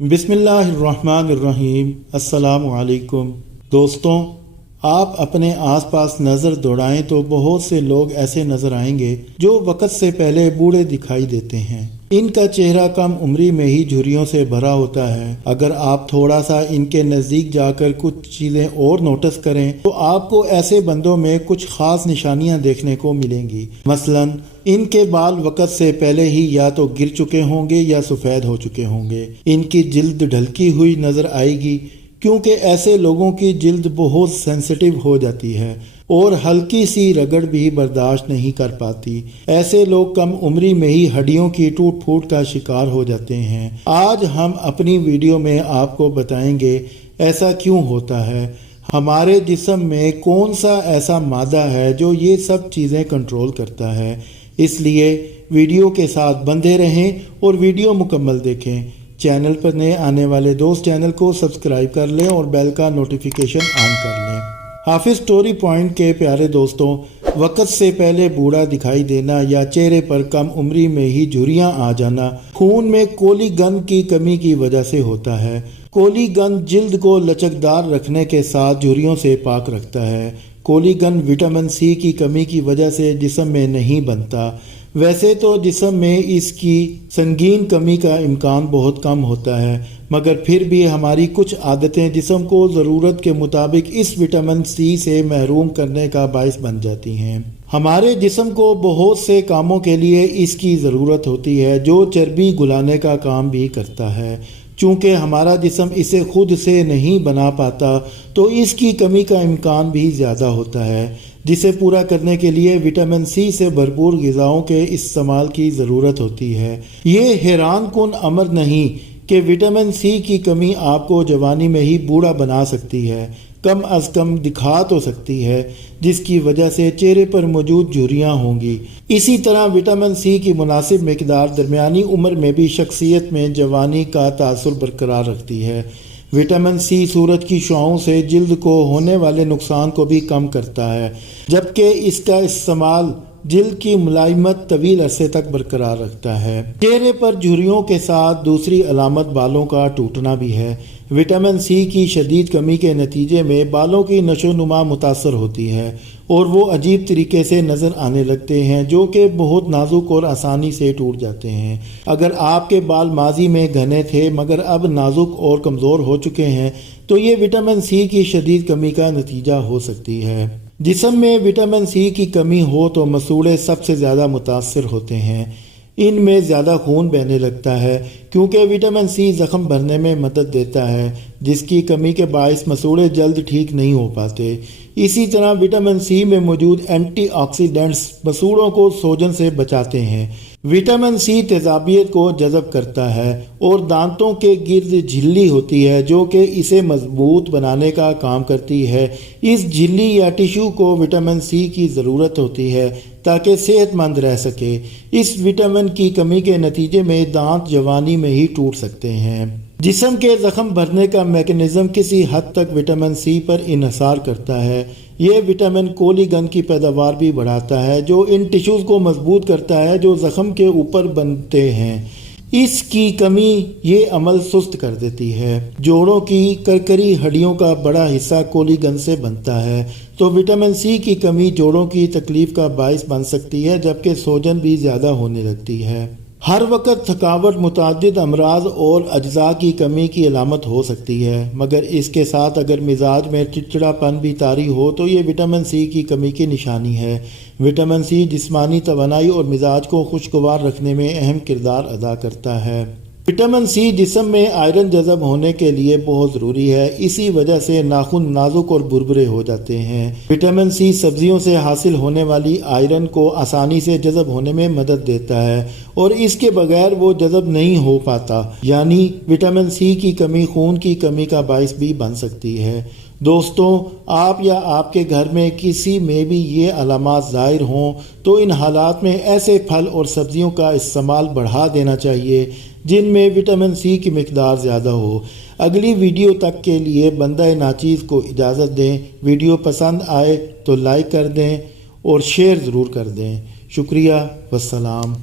बिस्मिल्लाहिर्रहमानिर्रहीम। अस्सलाम वालेकुम। दोस्तों, आप अपने आसपास नज़र दौड़ाएं तो बहुत से लोग ऐसे नज़र आएंगे जो वक्त से पहले बूढ़े दिखाई देते हैं। इनका चेहरा कम उम्री में ही झुर्रियों से भरा होता है। अगर आप थोड़ा सा इनके नज़दीक जाकर कुछ चीज़ें और नोटिस करें तो आपको ऐसे बंदों में कुछ खास निशानियां देखने को मिलेंगी। मसलन इनके बाल वक्त से पहले ही या तो गिर चुके होंगे या सफ़ेद हो चुके होंगे। इनकी जिल्द ढलकी हुई नज़र आएगी क्योंकि ऐसे लोगों की जिल्द बहुत सेंसिटिव हो जाती है और हल्की सी रगड़ भी बर्दाश्त नहीं कर पाती। ऐसे लोग कम उम्री में ही हड्डियों की टूट फूट का शिकार हो जाते हैं। आज हम अपनी वीडियो में आपको बताएंगे ऐसा क्यों होता है, हमारे जिस्म में कौन सा ऐसा मादा है जो ये सब चीज़ें कंट्रोल करता है। इसलिए वीडियो के साथ बंधे रहें और वीडियो मुकम्मल देखें। चैनल पर नए आने वाले दोस्त चैनल को सब्सक्राइब कर लें और बेल का नोटिफिकेशन ऑन कर लें। हाफिज स्टोरी पॉइंट के प्यारे दोस्तों, वक्त से पहले बूढ़ा दिखाई देना या चेहरे पर कम उम्री में ही झुर्रियां आ जाना खून में कोलिगन की कमी की वजह से होता है। कोलिगन जिल्द को लचकदार रखने के साथ झुर्रियों से पाक रखता है। कोलिगन विटामिन सी की कमी की वजह से जिस्म में नहीं बनता। वैसे तो जिस्म में इसकी संगीन कमी का इम्कान बहुत कम होता है, मगर फिर भी हमारी कुछ आदतें जिस्म को ज़रूरत के मुताबिक इस विटामिन सी से महरूम करने का बायस बन जाती हैं। हमारे जिस्म को बहुत से कामों के लिए इसकी ज़रूरत होती है जो चर्बी गुलाने का काम भी करता है। चूँकि हमारा जिस्म इसे खुद से नहीं बना पाता तो इसकी कमी का इम्कान भी ज़्यादा होता है, जिसे पूरा करने के लिए विटामिन सी से भरपूर ग़िज़ाओं के इस्तेमाल की ज़रूरत होती है। ये हैरान कुन अमर नहीं कि विटामिन सी की कमी आपको जवानी में ही बूढ़ा बना सकती है, कम अज़ कम दिखा तो सकती है, जिसकी वजह से चेहरे पर मौजूद झुर्रियाँ होंगी। इसी तरह विटामिन सी की मुनासिब मिकदार दरमियानी उम्र में भी शख्सियत में जवानी का तासुर बरकरार रखती है। विटामिन सी सूरज की शुआओं से जिल्द को होने वाले नुकसान को भी कम करता है, जबकि इसका इस्तेमाल जिल्द की मुलायमत तवील अरसे तक बरकरार रखता है। चेहरे पर झुर्रियों के साथ दूसरी अलामत बालों का टूटना भी है। विटामिन सी की शदीद कमी के नतीजे में बालों की नशोनुमा मुतासर होती है और वो अजीब तरीके से नज़र आने लगते हैं, जो कि बहुत नाजुक और आसानी से टूट जाते हैं। अगर आपके बाल माजी में घने थे मगर अब नाजुक और कमज़ोर हो चुके हैं तो ये विटामिन सी की शदीद कमी का नतीजा हो सकती है। जिस्म में विटामिन सी की कमी हो तो मसूड़े सबसे ज़्यादा मुतासर होते हैं। इनमें ज़्यादा खून बहने लगता है क्योंकि विटामिन सी ज़ख्म भरने में मदद देता है, जिसकी कमी के बायस मसूड़े जल्द ठीक नहीं हो पाते। इसी तरह विटामिन सी में मौजूद एंटीऑक्सीडेंट्स मसूड़ों को सोजन से बचाते हैं। विटामिन सी तेजाबियत को जज़ब करता है और दांतों के गिर्द झिल्ली होती है जो कि इसे मजबूत बनाने का काम करती है। इस झिल्ली या टिश्यू को विटामिन सी की ज़रूरत होती है ताकि सेहतमंद रह सके। इस विटामिन की कमी के नतीजे में दांत जवानी में ही टूट सकते हैं। जिस्म के ज़ख्म भरने का मैकेनिज़्म किसी हद तक विटामिन सी पर इन्हिसार करता है। ये विटामिन कोलिगन की पैदावार भी बढ़ाता है जो इन टिश्यूज़ को मजबूत करता है जो ज़ख्म के ऊपर बनते हैं। इसकी कमी ये अमल सुस्त कर देती है। जोड़ों की करकरी हड्डियों का बड़ा हिस्सा कोलिगन से बनता है, तो विटामिन सी की कमी जोड़ों की तकलीफ का बायस बन सकती है, जबकि सोजन भी ज़्यादा होने लगती है। हर वक्त थकावट मुतअद्दिद अमराज और अज्जा की कमी की अलामत हो सकती है, मगर इसके साथ अगर मिजाज में चिड़चिड़ापन भी तारी हो तो ये विटामिन सी की कमी की निशानी है। विटामिन सी जिस्मानी तवानाई और मिजाज को खुशगवार रखने में अहम किरदार अदा करता है। विटामिन सी जिस्म में आयरन जज़ब होने के लिए बहुत ज़रूरी है। इसी वजह से नाखून नाजुक और बुरबुरे हो जाते हैं। विटामिन सी सब्जियों से हासिल होने वाली आयरन को आसानी से जज़ब होने में मदद देता है और इसके बगैर वो जज़ब नहीं हो पाता, यानी विटामिन सी की कमी खून की कमी का बायस भी बन सकती है। दोस्तों, आप या आपके घर में किसी में भी ये अलामात ज़ाहिर हों तो इन हालात में ऐसे फल और सब्जियों का इस्तेमाल बढ़ा देना चाहिए जिनमें विटामिन सी की मिकदार ज़्यादा हो। अगली वीडियो तक के लिए बंदा नाचीज़ को इजाज़त दें। वीडियो पसंद आए तो लाइक कर दें और शेयर ज़रूर कर दें। शुक्रिया। वस्सलाम।